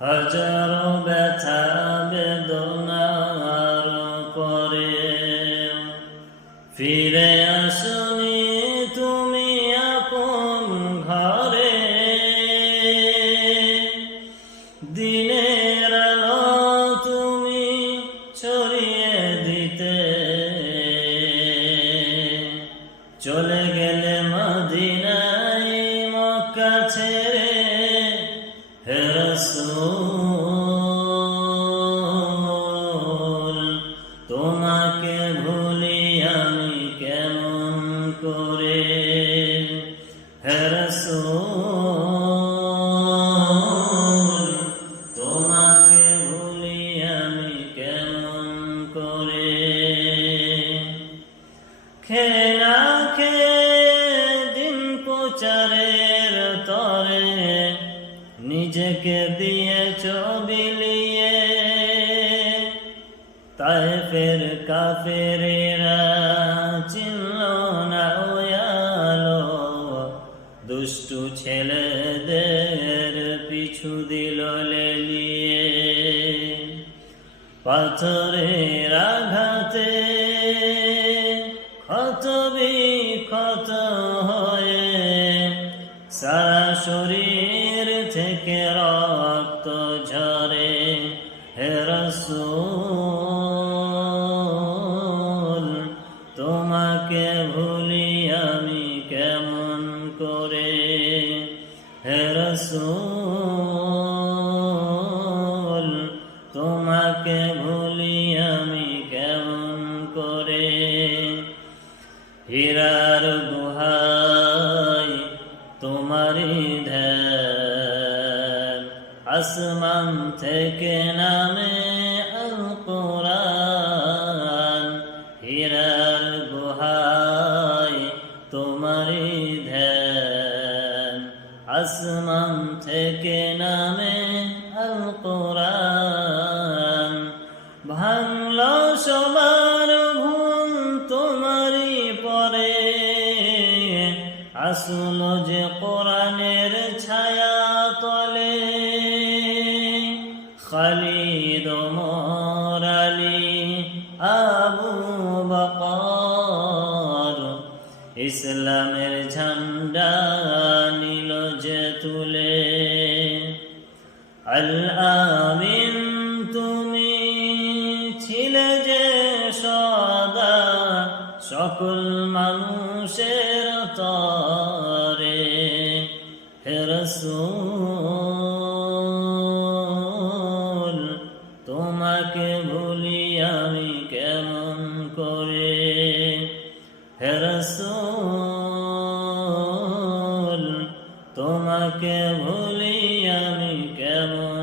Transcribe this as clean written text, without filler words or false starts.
হাজারো ব্যথা বেদনার পরে ফিরে আসনি তুমি আপন ঘরে। দিনের আলো তুমি ছড়িয়ে দিতে চলে গেলে মদিনায় মক্কা ছেড়ে। হে রাসূল তোমাকে ভুলি আমি কেমন করে। হে রাসূল তোমাকে ভুলি আমি কেমন করে। খেনা দিন প্রচারের তরে নিজেকে দিয়েছ বিলিয়ে। তায়েফের কাফেরেরা চিনল না ওই আলো, দুষ্টু ছেলেদের পিছু দিল লেলিয়ে। পাথরের আঘাতে ক্ষত বিক্ষত হয়ে সারা শরীর থেকে রক্ত ঝরে। হে রাসূল তোমাকে ভুলি আমি কেমন করে। হে রাসূল তোমাকে ভুলি আমি কেমন করে। হীরার গুহায় তোমারি ধ্যান, আসমান থেকে নামে আল কোরআন। হীরার গুহায় তোমারি ধ্যান, আসমান থেকে নামে আল কোরআন। ভাঙল সবার ঘুম তোমারি পরে, আসলো যে কোরআনের ছায়া তলে। খালিদ ওমর আলী আবু বকর ইসলামের ঝান্ডা নিল যে তুলে। আল আমিন তুমি ছিলে যে সদা সকল মানুষের তরে। হে রাসূল তোমাকে ভুলি আমি কেমন করে। হে রাসূল তোমাকে ভুলি আমি কেমন